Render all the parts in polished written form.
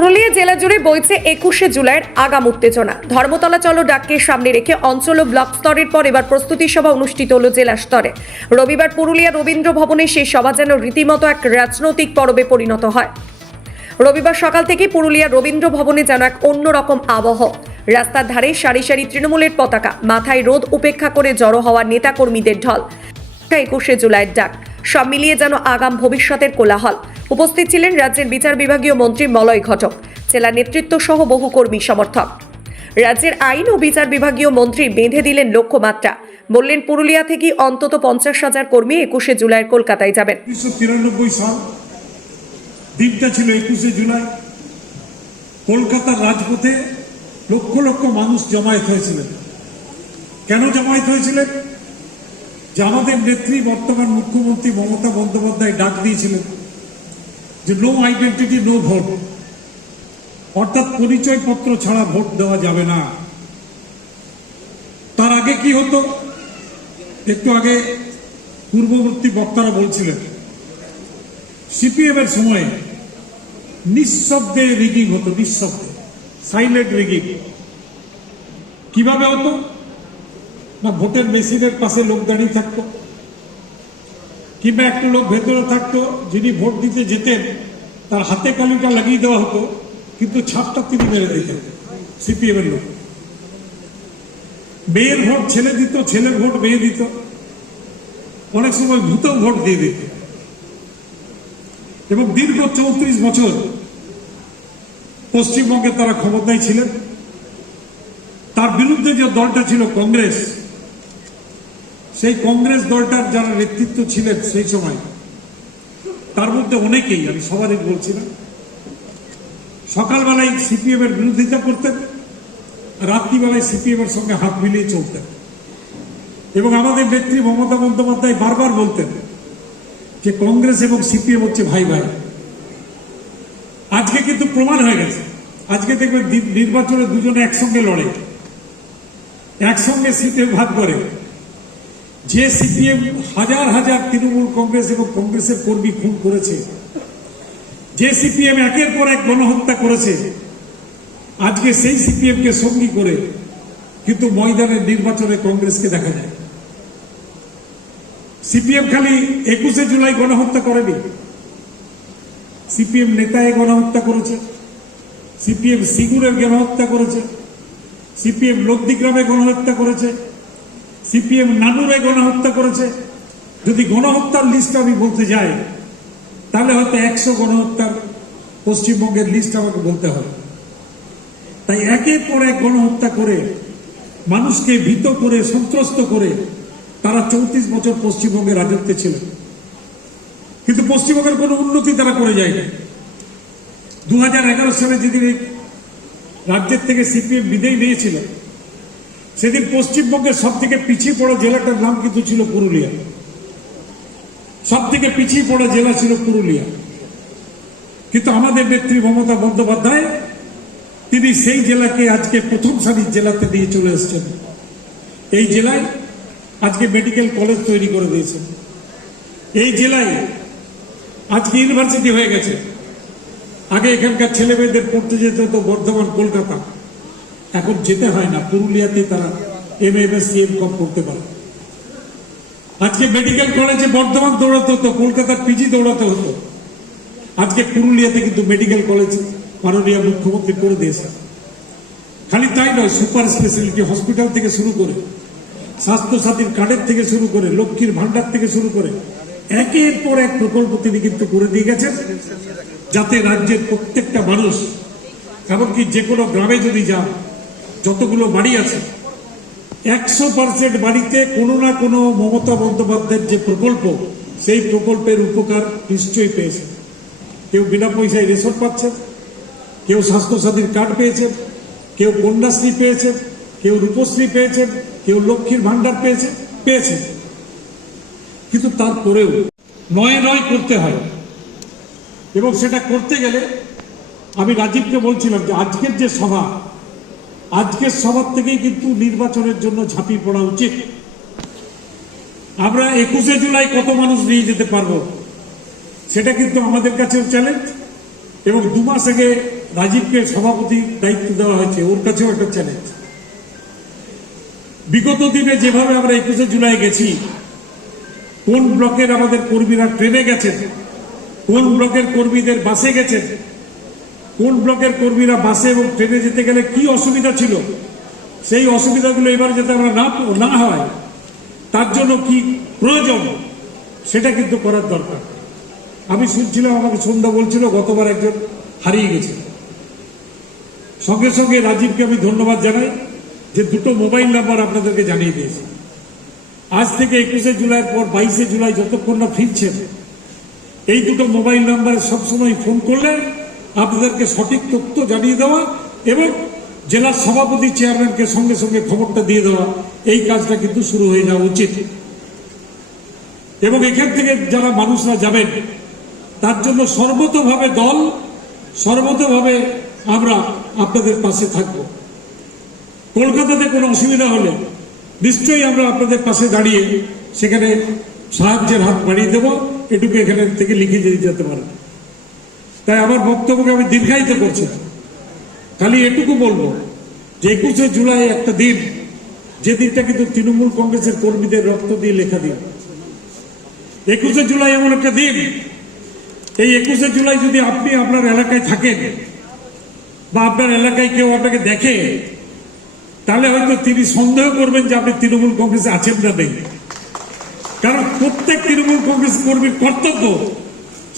পুরুলিয়া জেলা জুড়ে বইছে 21শে জুলাইয়ের আগাম উত্তেজনা। ধর্মতলা চলো ডাককে সামনে রেখে অঞ্চল ও ব্লক স্তরের পর এবার প্রস্তুতি সভা অনুষ্ঠিত হলো জেলা স্তরে। রবিবার পুরুলিয়া রবীন্দ্র ভবনে সেই সভা যেন রীতিমতো এক রাজনৈতিক পর্বে পরিণত হয়। রবিবার সকাল থেকে পুরুলিয়া রবীন্দ্র ভবনে যেন এক অন্যরকম আবহ। রাস্তার ধারে সারি সারি তৃণমূলের পতাকা, মাথায় রোদ উপেক্ষা করে জড়ো হওয়া নেতাকর্মীদের ঢল। 21শে জুলাইয়ের ডাক, সব মিলিয়ে যেন আগাম ভবিষ্যতের কোলাহল। উপস্থিত ছিলেন রাজ্যের বিচার বিভাগীয় মন্ত্রী মলয় ঘটক, জেলা নেতৃত্ব সহ বহু কর্মী সমর্থক। রাজ্যের আইন ও বিচার বিভাগীয় মন্ত্রী বেঁধে দিলেন লক্ষ্যমাত্রা। বললেন পুরুলিয়া থেকে অন্তত 50,000 কর্মী 21শে জুলাইয়ের কলকাতায় যাবেন। 1993 সাল দিনটা ছিল 21শে জুলাই। কলকাতার রাজপথে লক্ষ লক্ষ মানুষ জমায়েত হয়েছিলেন। কেন জমায়েত হয়েছিলেন? যে আমাদের নেত্রী বর্তমান মুখ্যমন্ত্রী মমতা বন্দ্যোপাধ্যায় ডাক দিয়েছিলেন যে নো আইডেন্টিটি নো ভোট, অর্থাৎ পরিচয়পত্র ছাড়া ভোট দেওয়া যাবে না। তার আগে কি হতো? একটু আগে পূর্ববর্তী বক্তারা বলছিলেন সিপিএম এর সময়ে নিঃশব্দে রিগিং হতো, নিঃশব্দে, সাইলেন্ট রিগিং। কিভাবে হতো না, ভোটের মেশিনের পাশে লোক দাঁড়িয়ে থাকতো, কিংবা একটা লোক ভেতরে থাকতো, যিনি ভোট দিতে যেতেন তার হাতে কালিটা লাগিয়ে দেওয়া হতো, কিন্তু ছাপটা তিনি মেরে দিতেন সিপিএম এর লোক। মেয়ের ভোট ছেলে দিত, ছেলের ভোট মেয়ে দিত, অনেক সময় ভূতেও ভোট দিয়ে দিত। এবং দীর্ঘ 34 বছর পশ্চিমবঙ্গে তারা ক্ষমতায় ছিলেন। তার বিরুদ্ধে যে দলটা ছিল কংগ্রেস, সেই কংগ্রেস দলটার যারা নেতৃত্ব ছিলেন সেই সময়, তার মধ্যে অনেকেই, আমি সবারই বলছি না, সকালবেলায় সিপিএম এর বিরোধিতা করতেন, রাত্রিবেলায় সিপিএম এর সঙ্গে হাত মিলিয়ে চলতেন। এবং আমাদের নেত্রী মমতা বন্দ্যোপাধ্যায় বারবার বলতেন যে কংগ্রেস এবং সিপিএম হচ্ছে ভাই ভাই। আজকে কিন্তু প্রমাণ হয়ে গেছে। আজকে দেখবেন নির্বাচনে দুজনে একসঙ্গে লড়ে, একসঙ্গে সিটে ভাগ করে। যে সিপিএম হাজার হাজার তৃণমূল কংগ্রেস এবং কংগ্রেসের কর্মী খুন করেছে, যে সিপিএম একের পর এক গণহত্যা করেছে, আজকে সেই সিপিএম কে সঙ্গী করে কিন্তু ময়দানের নির্বাচনে কংগ্রেসকে দেখা যায়। সিপিএম খালি 21শে জুলাই গণহত্যা করেনি, সিপিএম নেতায় গণহত্যা করেছে, সিপিএম সিঙ্গুরের গণহত্যা করেছে, সিপিএম নন্দীগ্রামে গণহত্যা করেছে, সিপিএম নানুরে গণহত্যা করেছে। যদি গণহত্যার লিস্ট আমি বলতে যাই তাহলে হয়তো 100 গণহত্যার পশ্চিমবঙ্গের লিস্ট আমাকে বলতে হবে। তাই একের পর এক গণহত্যা করে, মানুষকে ভীত করে, সন্ত্রস্ত করে তারা 34 বছর পশ্চিমবঙ্গে রাজত্বে ছিলেন। কিন্তু পশ্চিমবঙ্গের কোনো উন্নতি তারা করে যায়নি। 2011 সালে যেদিন রাজ্যের থেকে সিপিএম বিদায় নিয়েছিল, সেদিন পশ্চিমবঙ্গের সব থেকে পিছিয়ে পড়া জেলাটার নাম কিন্তু ছিল পুরুলিয়া। সব থেকে পিছিয়ে পড়া জেলা ছিল পুরুলিয়া। কিন্তু আমাদের নেত্রী মমতা বন্দ্যোপাধ্যায় তিনি সেই জেলাকে আজকে প্রথম সারির জেলাতে দিয়ে চলে এসেছেন। এই জেলায় আজকে মেডিকেল কলেজ তৈরি করে দিয়েছেন। এই জেলায় আজকে ইউনিভার্সিটি হয়ে গেছে। আগে এখানকার ছেলে মেয়েদের পড়তে যেতে হতো বর্ধমান, কলকাতা, এখন যেতে হয় না, পুরুলিয়াতে তারা MA/MSc M.Com করতে পারে। আজকে মেডিকেল কলেজে বর্ধমান দৌড়াতে হতো, কলকাতার পিজি দৌড়াতে হতো, আজকে পুরুলিয়াতে কিন্তু মেডিকেল কলেজ মাননীয় মুখ্যমন্ত্রী করে দিয়েছে। খালি তাই নয়, সুপার স্পেশালিটি হসপিটাল থেকে শুরু করে, স্বাস্থ্যসাথীর কার্ডের থেকে শুরু করে, লক্ষ্মীর ভান্ডার থেকে শুরু করে একের পর এক প্রকল্প তিনি কিন্তু করে দিয়ে গেছেন, যাতে রাজ্যের প্রত্যেকটা মানুষ, এমনকি যে কোনো গ্রামে যদি যান, যতগুলো বাড়ি আছে 100% বাড়িতে কোনো না কোনো মমতা বন্দ্যোপাধ্যায়ের যে প্রকল্প, সেই প্রকল্পের উপকার নিশ্চয়ই পেয়েছে। কেউ বিনা পয়সায় রেশন পাচ্ছেন, কেউ স্বাস্থ্যসাথীর কার্ড পেয়েছেন, কেউ কন্যাশ্রী পেয়েছেন, কেউ রূপশ্রী পেয়েছেন, কেউ লক্ষ্মীর ভান্ডার পেয়েছেন। কিন্তু তারপরেও নয় নয় করতে হয়, এবং সেটা করতে গেলে আমি রাজীবকে বলছিলাম যে আজকের যে সভা, আজকের সভা থেকেই কিন্তু নির্বাচনের জন্য ঝাঁপিয়ে পড়া উচিত। আমরা 21শে জুলাই কত মানুষ নিয়ে যেতে পারবো সেটা কিন্তু আমাদের কাছেও চ্যালেঞ্জ। এবং 2 মাস আগে রাজীবকে সভাপতি দায়িত্ব দেওয়া হয়েছে, ওর কাছেও একটা চ্যালেঞ্জ। বিগত দিনে যেভাবে আমরা 21শে জুলাই গেছি, কোন ব্লকের আমাদের কর্মীরা ট্রেনে গেছেন, কোন ব্লকের কর্মীদের বাসে গেছেন, কোন ব্লকের কর্মীরা বাসে এবং ট্রেনে যেতে গেলে কি অসুবিধা ছিল, সেই অসুবিধাগুলো এবার যাতে আমরা না হয় তার জন্য কি প্রয়োজন সেটা কিন্তু করার দরকার। আমি শুনছিলাম, আমাকে সন্ধ্যা বলছিল গতবার একজন হারিয়ে গেছে। সঙ্গে সঙ্গে রাজীবকে আমি ধন্যবাদ জানাই যে দুটো মোবাইল নাম্বার আপনাদেরকে জানিয়ে দিয়েছে। আজ থেকে 21শে জুলাইয়ের পর 22শে জুলাই যতক্ষণ না ফিরছেন, এই দুটো মোবাইল নাম্বারে সবসময় ফোন করলে আপনাদেরকে সঠিক তথ্য জানিয়ে দেওয়া এবং জেলার সভাপতি চেয়ারম্যানকে সঙ্গে সঙ্গে খবরটা দিয়ে দেওয়া, এই কাজটা কিন্তু শুরু হয়ে যাওয়া উচিত। এবং এখান থেকে যারা মানুষরা যাবেন তার জন্য সর্বতোভাবে দল, সর্বতোভাবে আমরা আপনাদের পাশে থাকব। কলকাতাতে কোনো অসুবিধা হলে নিশ্চয়ই আমরা আপনাদের পাশে দাঁড়িয়ে সেখানে সাহায্যের হাত বাড়িয়ে দেব, এটুকু এখানে থেকে লিখে দিয়ে যেতে পারে। তাই আমার বক্তব্যকে আমি দীর্ঘায়িত করছি না, খালি এটুকু বলবো যে 21শে জুলাই একটা দিন, যে দিনটা কিন্তু তৃণমূল কংগ্রেসের কর্মীদের রক্ত দিয়ে লেখা দিন। 21শে জুলাই এমন একটা দিন, এই 21শে জুলাই যদি আপনি আপনার এলাকায় থাকেন বা আপনার এলাকায় কেউ আপনাকে দেখে, তাহলে হয়তো তিনি সন্দেহ করবেন যে আপনি তৃণমূল কংগ্রেসে আছেন না নেই। কারণ প্রত্যেক তৃণমূল কংগ্রেস কর্মীর কর্তব্য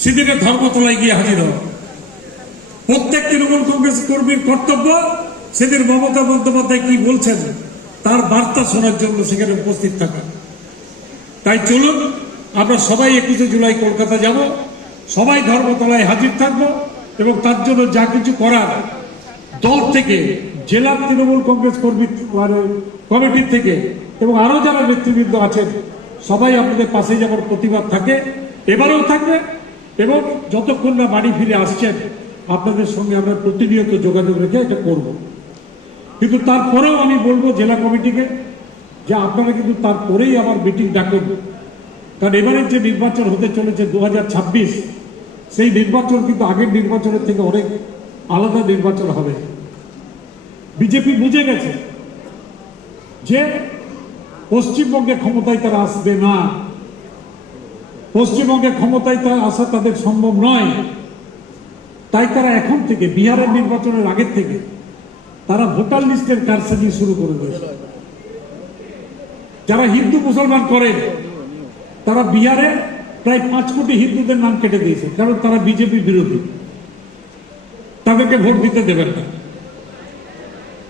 সেদিনে ধর্মতলায় গিয়ে হাজির হওয়া। প্রত্যেক তৃণমূল কংগ্রেস কর্মীর কর্তব্য সেদিন মমতা বন্দ্যোপাধ্যায় কি বলছেন তার বার্তা শোনার জন্য সেখানে উপস্থিত থাকা। তাই চলুন আমরা সবাই 21শে জুলাই কলকাতা যাব, সবাই ধর্মতলায় হাজির থাকবো এবং তার জন্য যা কিছু করার দল থেকে, জেলা তৃণমূল কংগ্রেস কর্মী কমিটির থেকে এবং আরো যারা নেতৃবৃন্দ আছেন সবাই আপনাদের পাশে যাবার প্রতিবাদ থাকে, এবারেও থাকবে। এবং যতক্ষণ না বাড়ি ফিরে আসছেন আপনাদের সঙ্গে আমরা প্রতিনিয়ত যোগাযোগ রেখে এটা করব। কিন্তু তারপরেও আমি বলবো জেলা কমিটিকে যে আপনারা কিন্তু তারপরেই আবার মিটিং ডাকুন, কারণ এবারের যে নির্বাচন হতে চলেছে 2026, সেই নির্বাচন কিন্তু আগের নির্বাচনের থেকে অনেক আলাদা নির্বাচন হবে। বিজেপি বুঝে গেছে যে পশ্চিমবঙ্গে ক্ষমতায় তারা আসবে না, পশ্চিমবঙ্গে ক্ষমতায় তারা আসা তাদের সম্ভব নয়। তাই তারা এখন থেকে, বিহারের নির্বাচনের আগের থেকে তারা ভোটার লিস্টের কারসাজি শুরু করে দিয়েছে। যারা হিন্দু মুসলমান করেন তারা বিহারে প্রায় 5 কোটি হিন্দুদের নাম কেটে দিয়েছে, কারণ তারা বিজেপি বিরোধী, তাদেরকে ভোট দিতে দেবেন না।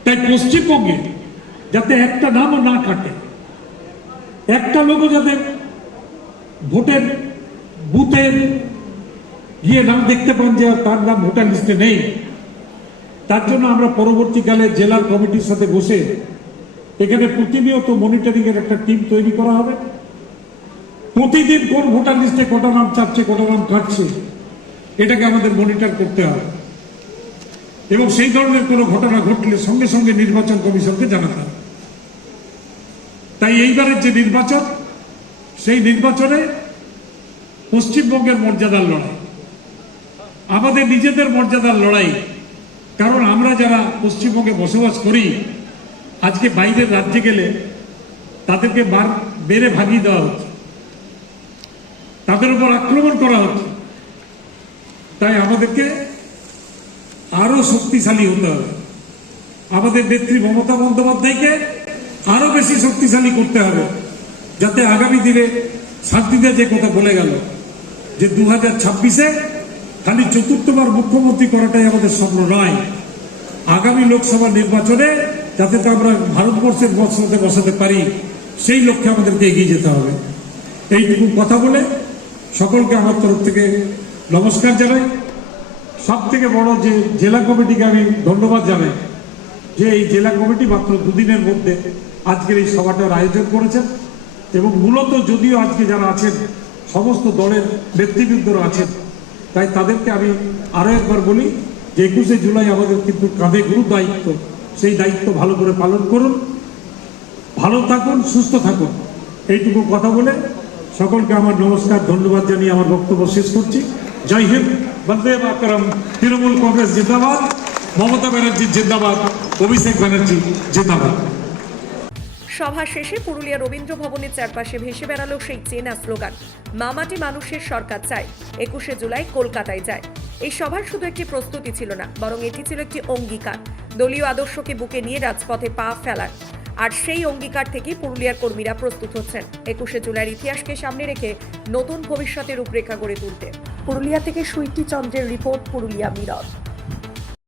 তাই পশ্চিমবঙ্গে যাতে একটা নামও না কাটে, একটা লোকও যাতে ভোটের বুথে গিয়ে নাম দেখতে পান যে তার নাম ভোটার লিস্টে নেই, তার জন্য আমরা পরবর্তীকালে জেলার কমিটির সাথে বসে এখানে প্রতিনিয়ত মনিটরিং এর একটা টিম তৈরি করা হবে। প্রতিদিন কোন ভোটার লিস্টে কটা নাম চাচ্ছে, কটা নাম কাটছে, এটাকে আমাদের মনিটর করতে হবে এবং সেই ধরনের কোনো ঘটনা ঘটলে সঙ্গে সঙ্গে নির্বাচন কমিশনকে জানাতে হবে। তাই এইবারের যে নির্বাচন, সেই নির্বাচনে পশ্চিমবঙ্গের মর্যাদার লড়াই, আমাদের নিজেদের মর্যাদার লড়াই। কারণ আমরা যারা পশ্চিমবঙ্গে বসবাস করি, আজকে বাইরের রাজ্যে গেলে তাদেরকে মেরে ভাগিয়ে দেওয়া হচ্ছে, তাদের উপর আক্রমণ করা হচ্ছে। তাই আমাদেরকে আরো শক্তিশালী হতে হবে, আমাদের নেত্রী মমতা বন্দ্যোপাধ্যায়কে আরো বেশি শক্তিশালী করতে হবে, যাতে আগামী দিনে শান্তিতে যে কথা বলে গেল যে 2026-এ খালি চতুর্থবার মুখ্যমন্ত্রী করাটাই আমাদের স্বপ্ন নয়, আগামী লোকসভা নির্বাচনে যাতে আমরা ভারতবর্ষের বর্ষতে বসাতে পারি, সেই লক্ষ্যে আমাদেরকে এগিয়ে যেতে হবে। এইটুকু কথা বলে সকলকে আমার তরফ থেকে নমস্কার জানাই। সব থেকে বড় যে জেলা কমিটিকে আমি ধন্যবাদ জানাই যে এই জেলা কমিটি মাত্র 2 দিনের মধ্যে আজকের এই সভাটার আয়োজন করেছেন এবং মূলত যদিও আজকে যারা আছেন সমস্ত দলের নেতৃবৃন্দরা আছেন, তাই তাদেরকে আমি আরো একবার বলি যে 21শে জুলাই আমাদের কিন্তু কাঁধে গুরু দায়িত্ব, সেই দায়িত্ব ভালো করে পালন করুন, ভালো থাকুন, সুস্থ থাকুন। এইটুকু কথা বলে সকলকে আমার নমস্কার, ধন্যবাদ জানিয়ে আমার বক্তব্য শেষ করছি। জয় হিন্দ, বন্দে মাতরম, তৃণমূল কংগ্রেস জিন্দাবাদ, মমতা ব্যানার্জি জিন্দাবাদ, অভিষেক ব্যানার্জি জিন্দাবাদ। সভা শেষে পুরুলিয়া রবীন্দ্র ভবনের চারপাশে ভেসে বেড়ালো সেই চেনা স্লোগান, মামাটি মানুষের সরকার চাই, 21শে জুলাই কলকাতায় যায়। এই সভার শুধু একটি প্রস্তুতি ছিল না, বরং এটি ছিল একটি অঙ্গীকার, দলীয় আদর্শকে বুকে নিয়ে রাজপথে পা ফেলার। আর সেই অঙ্গীকার থেকেই পুরুলিয়ার কর্মীরা প্রস্তুত হচ্ছেন 21শে জুলাইয়ের ইতিহাসকে সামনে রেখে নতুন ভবিষ্যতের রূপরেখা গড়ে তুলতে। পুরুলিয়া থেকে সুইটি চন্দ্রের রিপোর্ট, পুরুলিয়া মিরর।